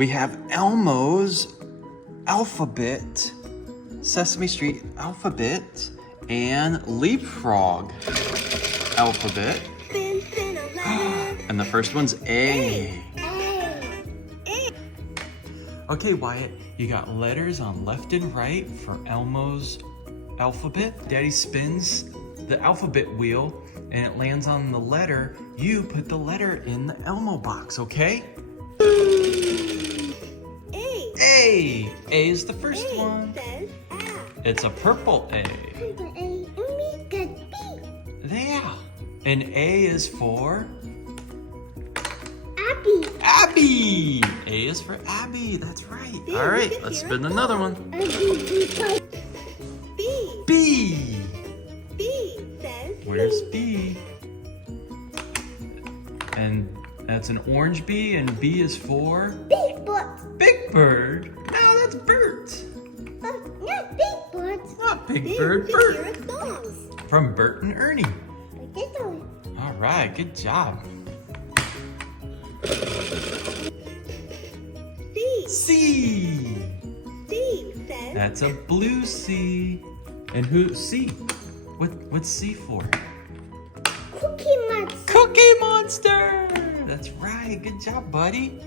We have Elmo's Alphabet, Sesame Street Alphabet, and Leapfrog Alphabet. And the first one's A. Okay, Wyatt, you got letters on left and right for Elmo's alphabet. Daddy spins the alphabet wheel and it lands on the letter. You put the letter in the Elmo box, okay? A. A. A is the first one. It's a purple A. Yeah. And A is for? Abby. A is for Abby. That's right. All right, let's spin another one. B. B. B says. Where's B? And that's an orange B, and B is for? Big bird. Big Bird. No, that's Bert. Not big bird. Not Big Bird, Bert. Hear a song. From Bert and Ernie. All right, good job. C. C. C says. That's a blue C. And who? C. What's C for? Cookie Monster. Cookie Monster. That's right. Good job, buddy.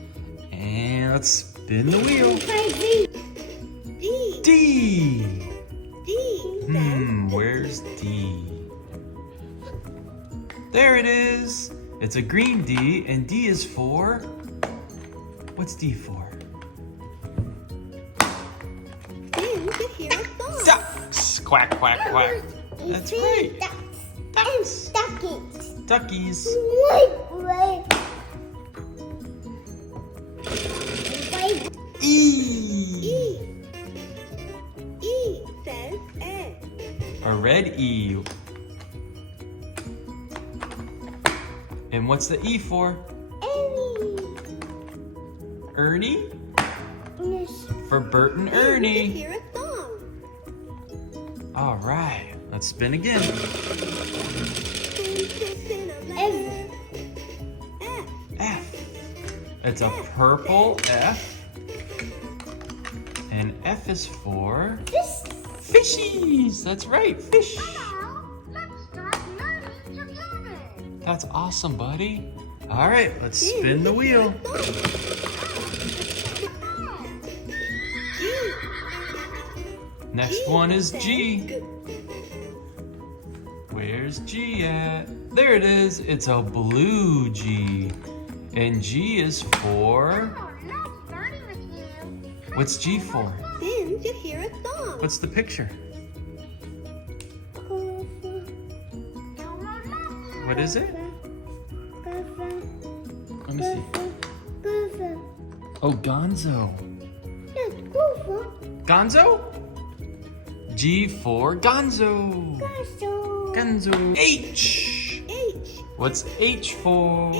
And let's spin the wheel. D. D. D says. Where's D? There it is. It's a green D, and D is for? What's D for? Then you hear a song. Ducks. Quack, quack, quack. That's right. Ducks. Duckies. Duckies. E. E says A. A red E. And what's the E for? Ernie? For Bert and Ernie. Hear a song. All right, let's spin again. F. It's a purple F. And F is for? Fishies. That's right, fish. Let's start learning together. That's awesome, buddy. All right, let's spin the wheel. Next one is G. Where's G at? There it is. It's a blue G. And G is for? What's G for? Then you hear a song. What's the picture? What is it? Let me see. Oh, Gonzo. Gonzo? G for Gonzo. Gonzo. H. What's H for?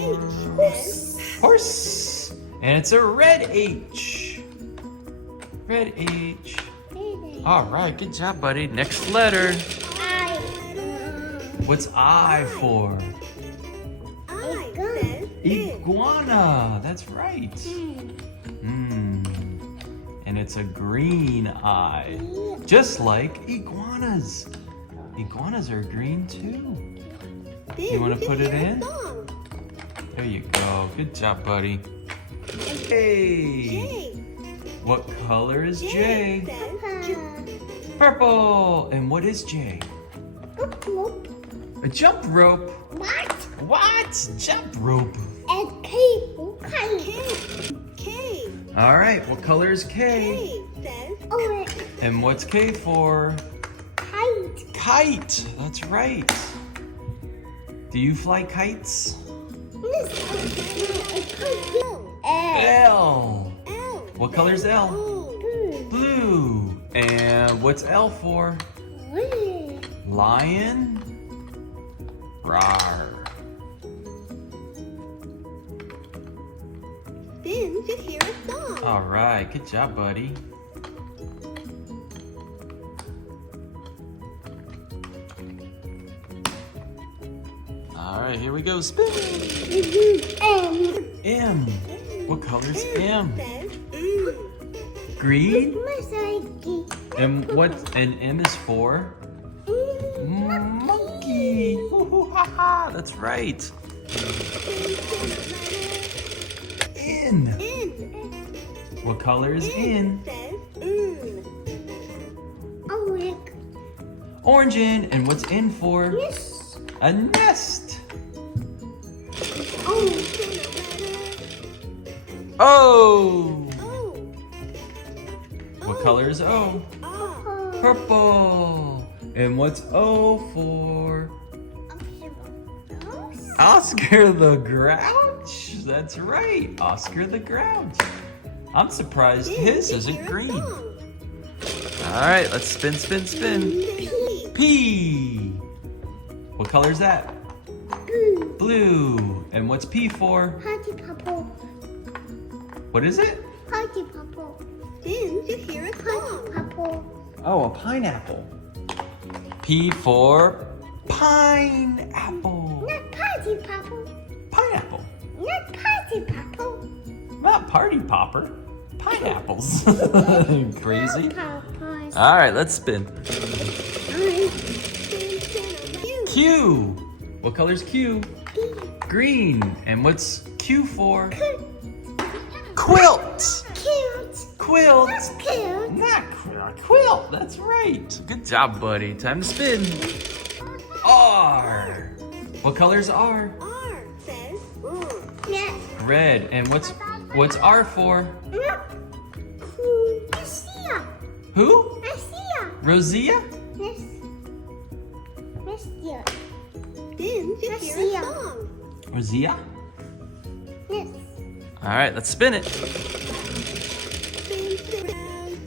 Horse. And it's a red H. Red H. All right, good job, buddy. Next letter. What's I for? I says Iguana. That's right. And it's a green eye. Just like iguanas. Iguanas are green too. You want to put it in? There you go. Good job, buddy. Hey. What color is J? Purple. And what is J? A jump rope. What? Jump rope. K. All right. What color is K? Orange. And what's K for? Kite. Kite. That's right. Do you fly kites? L. What color's L? Blue. And what's L for? Lion. Rawr. Then you hear a song. All right. Good job, buddy. All right, here we go. Spin. M. M. What color's M? Says green. Monkey. And M is for? Monkey. Woo-hoo, ha-ha. That's right. N. What color is N? Orange N. And what's N for? Yes. A nest. O. What color is O? Purple. And what's O for? Oscar the Grouch. That's right, Oscar the Grouch. I'm surprised his isn't green. All right, let's spin, spin, spin. P. What color is that? Blue. And what's P for? Party purple. What is it? Party purple. Then you hear a song. Purple. Oh, a pineapple. P for pineapple. Not party purple. Pineapple. Not party purple. Not party popper. Pineapples. Crazy. Papas. All right, let's spin. Q. What color's Q? Green. And what's Q for? Quilt. Cute. Quilt. Cute. Not quilt. That's right. Good job, buddy. Time to spin. R. What color's R? R says yes. Red. And what's R for? Lucia. Who? Lucia. Rosia? Yes. Lucia. Then you hear a song. Rosia? Yes. All right, let's spin it.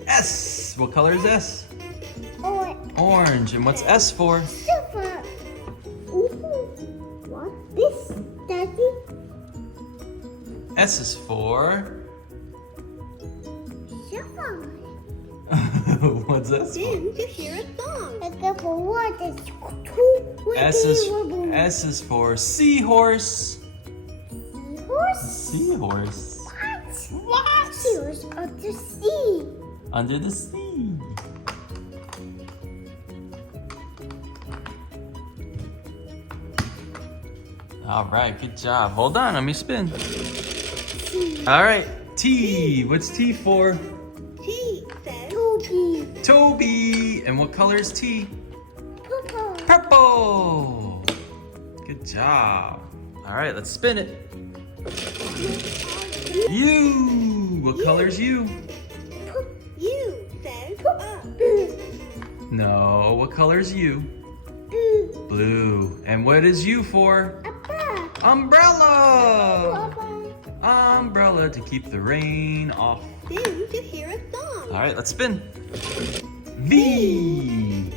S. What color is S? Orange. And what's S for? Super. Ooh. What? This, Daddy? S is for? Super. What's S for? Then you hear a song. Like for what is two? S is for seahorse. Horse? Seahorse. What? Seahorse of the sea. Under the sea. All right, good job. Hold on, let me spin. All right, T. What's T for? T says Toby. Toby. And what color is T? Purple. Purple. Good job. All right, let's spin it. U. What color is U? U says No, what color is U? Blue. And what is U for? Umbrella. Umbrella to keep the rain off. Then you hear a song. All right, let's spin. V.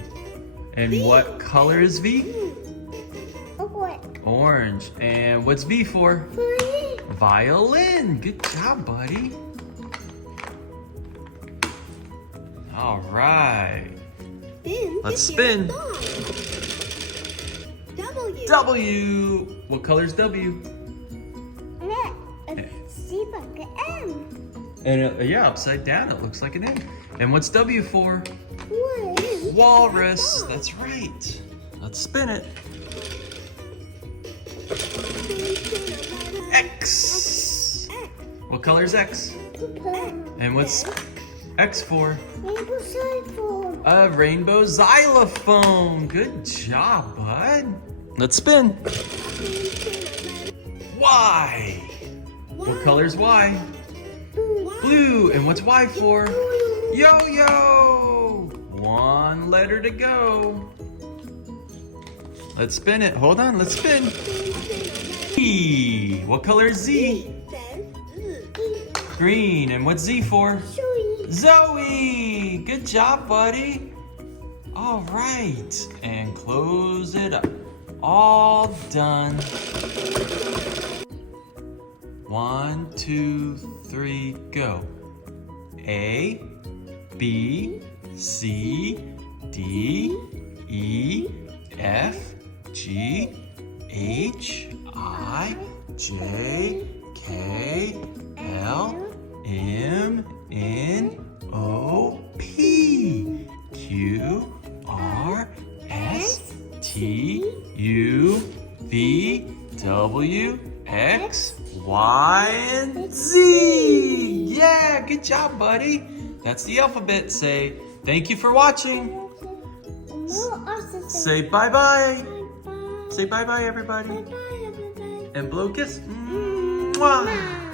And what color is V? Orange. And what's V for? Violin. Good job, buddy. All right. Then Let's you hear spin. a song. W. W. What color's W? See like an M. And yeah, upside down, it looks like an M. And what's W for? What? Walrus. That's right. Let's spin it. X. What color's X? And what's X for? Rainbow xylophone. A rainbow xylophone. Good job, bud. Let's spin. Y. What color's Y? Blue. And what's Y for? Yo-yo. One letter to go. Let's spin it. Hold on, let's spin. Z. What color is Z? Green. And what's Z for? Zoe. Good job, buddy. All right. And close it up. All done. 1, 2, 3, go. A, B, C, D, E, F, G, H, I, J, K, L, M, N, O, U, R, S, T, U, V, W, X, Y, and Z. Yeah, good job, buddy. That's the alphabet. Say thank you for watching. We'll also Say bye-bye. bye-bye. Say bye-bye, everybody. Bye-bye, everybody. And blow a kiss. Mwah. Mwah.